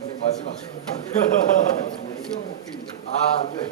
네, 마지막. 아, 네.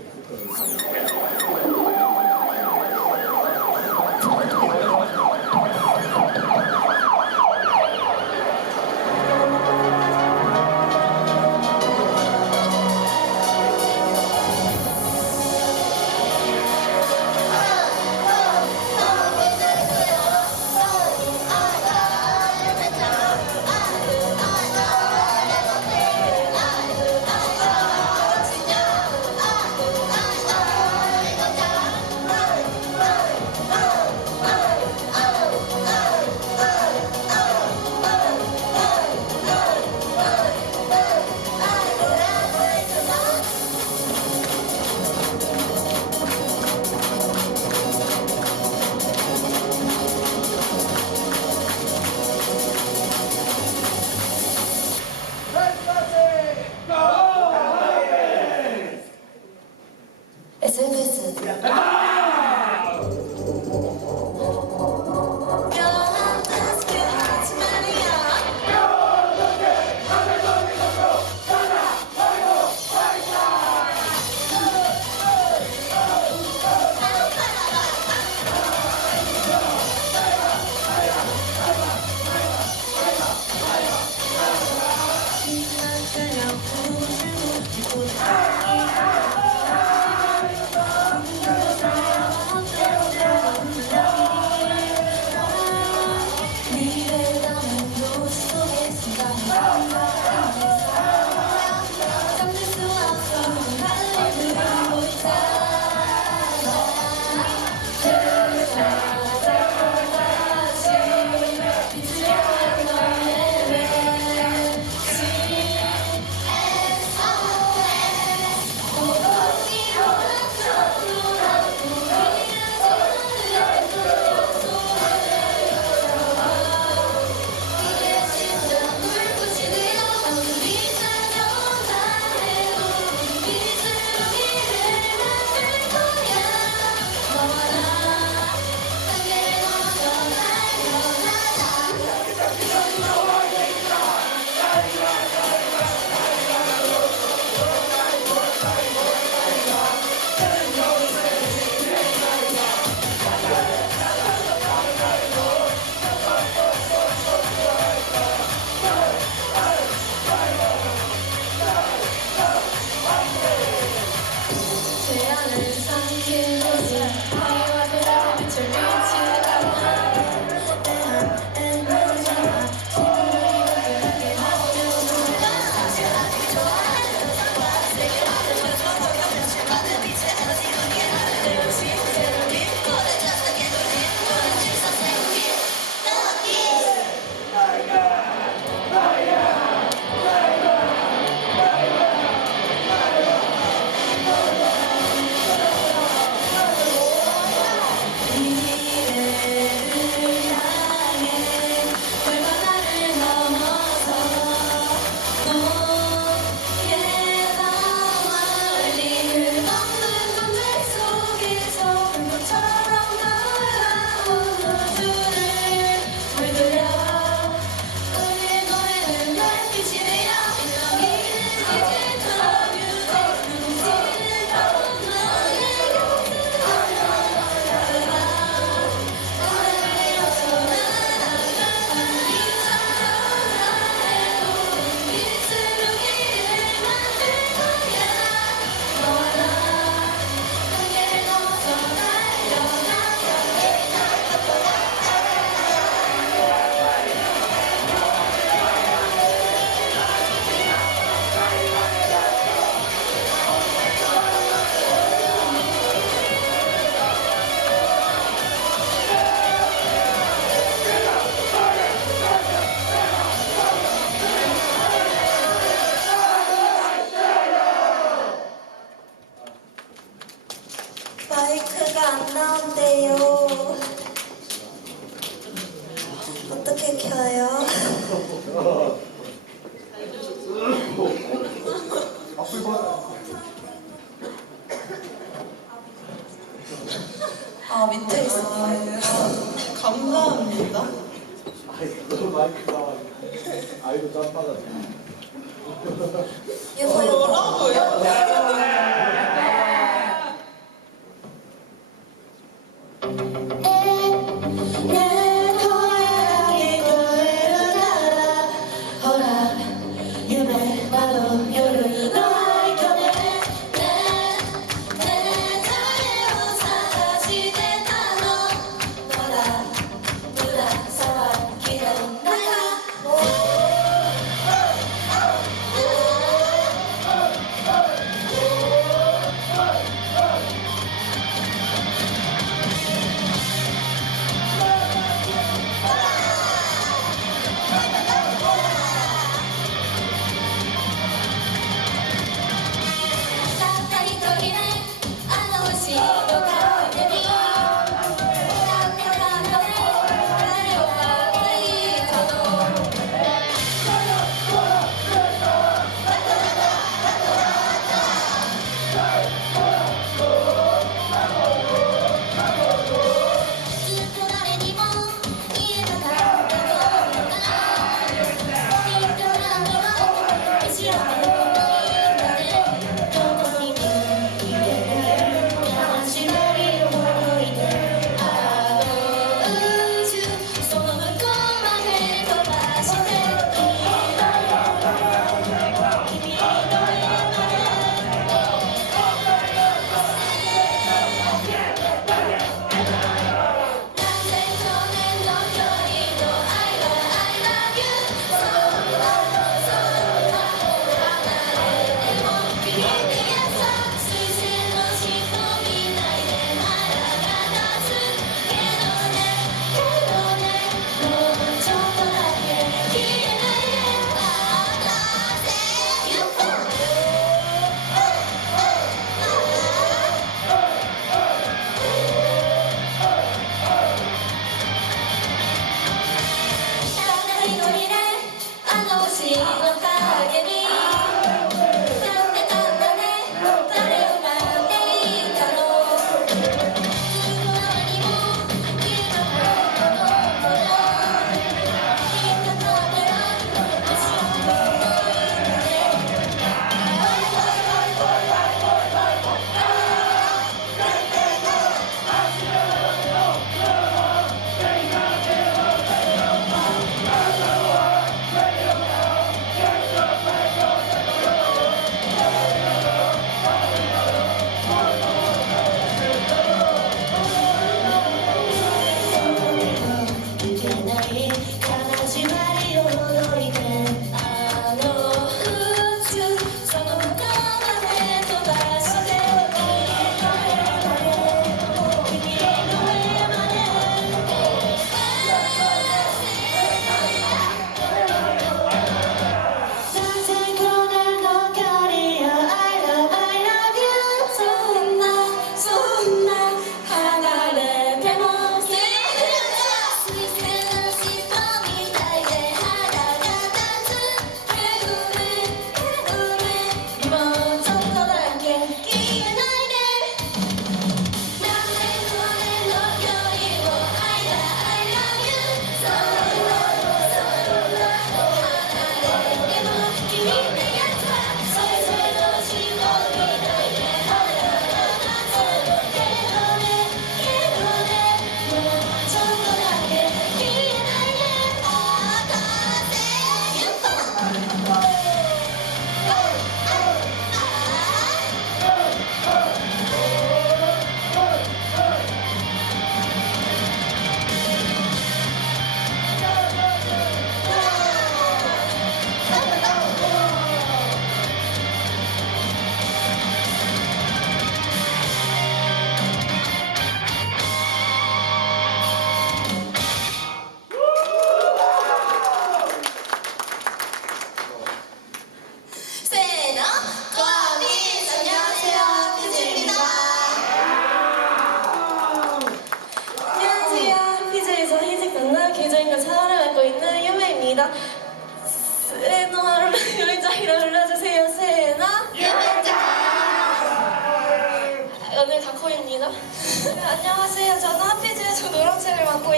안 나온대요.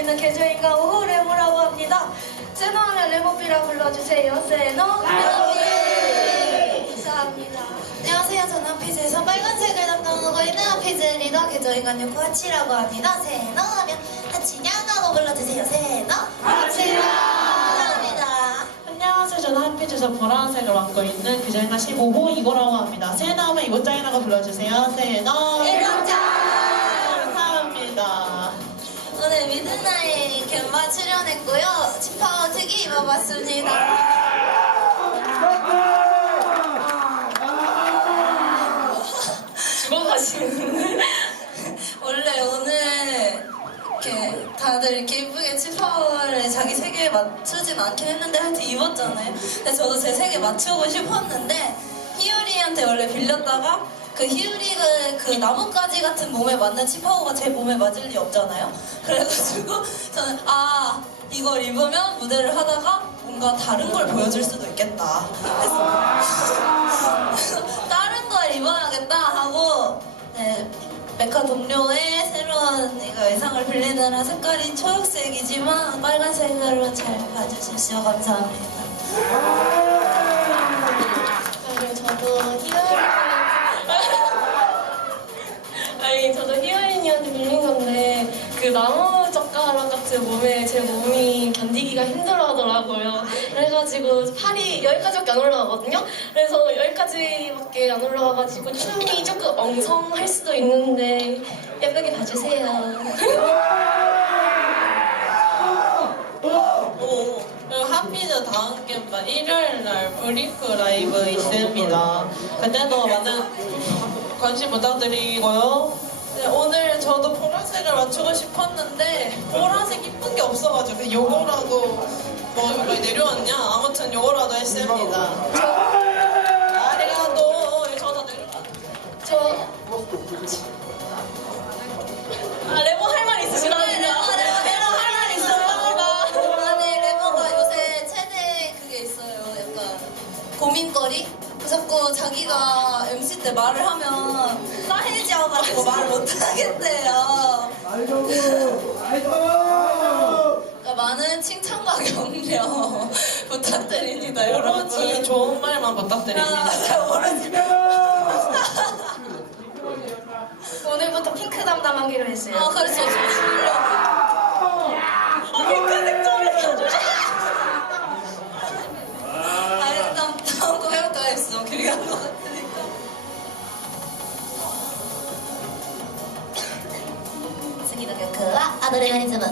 있는 개조인가 오후 레모라고 합니다. 세노하면 레모비라 불러주세요. 세노 레모비 감사합니다. 안녕하세요. 저는 피즈에서 빨간색을 담당하고 있는 피즈 리더 개조인간 요코하치라고 합니다. 세노 하면 하치냐라고 불러주세요. 세노 하치냐! 안녕하세요. 저는 한피즈에서 보라색을 맡고 있는 개조인간 15호 이거라고 합니다. 세나 하면 이거짱이라고 불러주세요. 세노 이거짱 감사합니다. 오늘 미드나잇 gem마 출연했고요. 치파오 특이 입어봤습니다. 죽어가시는 원래 오늘 이렇게 다들 이렇게 예쁘게 치파오를 자기 세계에 맞추진 않긴 했는데 하여튼 입었잖아요. 근데 저도 제 세계 맞추고 싶었는데 희율이한테 원래 빌렸다가 그 희율이가 그 나뭇가지 같은 몸에 맞는 치파오가 제 몸에 맞을 리 없잖아요. 그래가지고 저는 아 이걸 입으면 무대를 하다가 뭔가 다른 걸 보여줄 수도 있겠다. 다른 걸 입어야겠다 하고 네, 메카 동료의 새로운 이거 의상을 빌리느라 색깔이 초록색이지만 빨간색으로 잘 봐주십시오. 감사합니다. 그리고 저도 희열 그 나무 젓가락 같은 몸에 제 몸이 견디기가 힘들어 하더라고요 그래가지고 팔이 여기까지밖에 안 올라가거든요 그래서 여기까지밖에 안 올라가가지고 춤이 조금 엉성할 수도 있는데 예쁘게 봐주세요 오, 핫pit은 다음 gem마 일요일 날 브리크 라이브 있습니다. 그때도 많은 관심 부탁드리고요. 네, 오늘 저도 보라색을 맞추고 싶었는데 보라색 이쁜 게 없어가지고 요거라도 뭐 이거 내려왔냐? 아무튼 요거라도 했습니다. 아리가또 저도 내려왔. 저 아, 레몬 할 말 있으시다고요? 레몬, 레몬, 레몬 할 말 있어요. 아니 레몬가 요새 최대 그게 있어요. 약간 고민거리. 자꾸 자기가 MC 때 말을 하면 싸해지어가지고 말을 못하겠대요. 그러니까 많은 칭찬과 격려 부탁드립니다, 여러분. 좋은 말만 부탁드립니다. 아. 오늘부터 핑크 담당하기로 했어요 어, 그렇죠. 저. 어, アドレナリズム。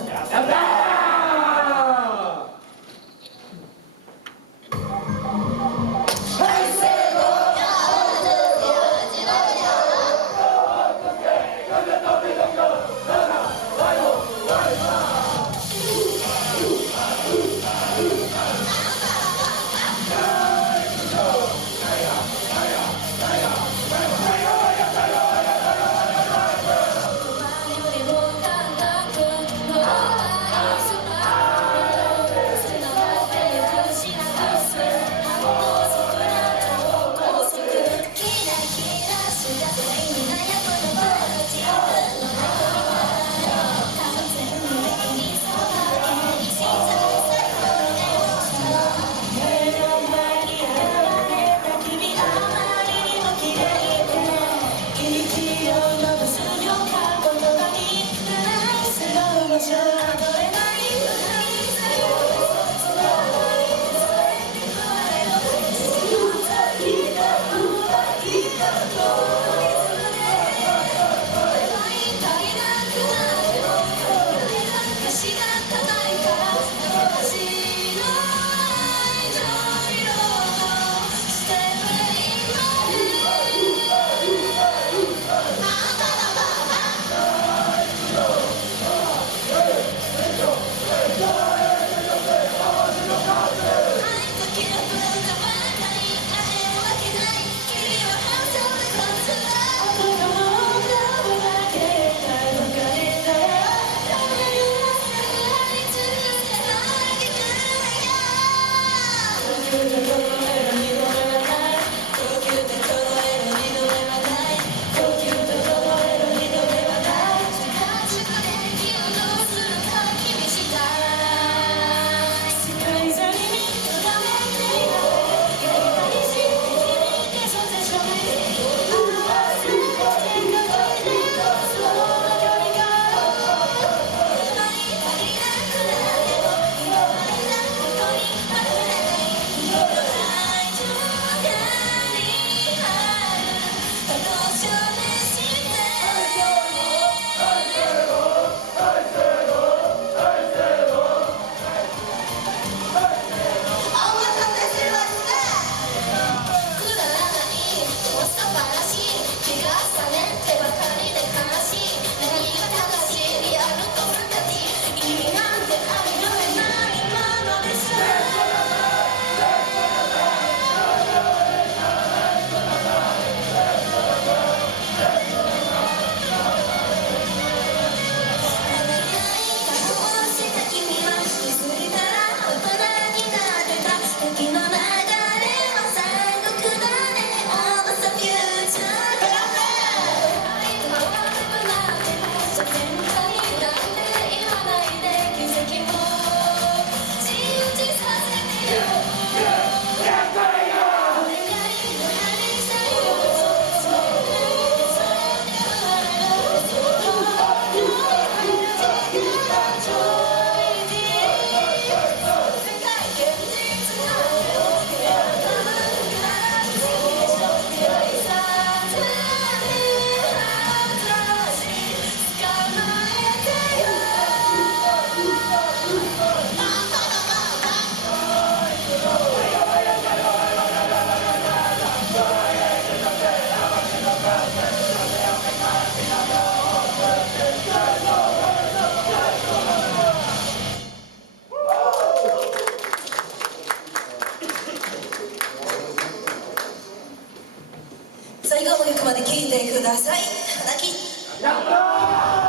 後まで聞いてください。泣き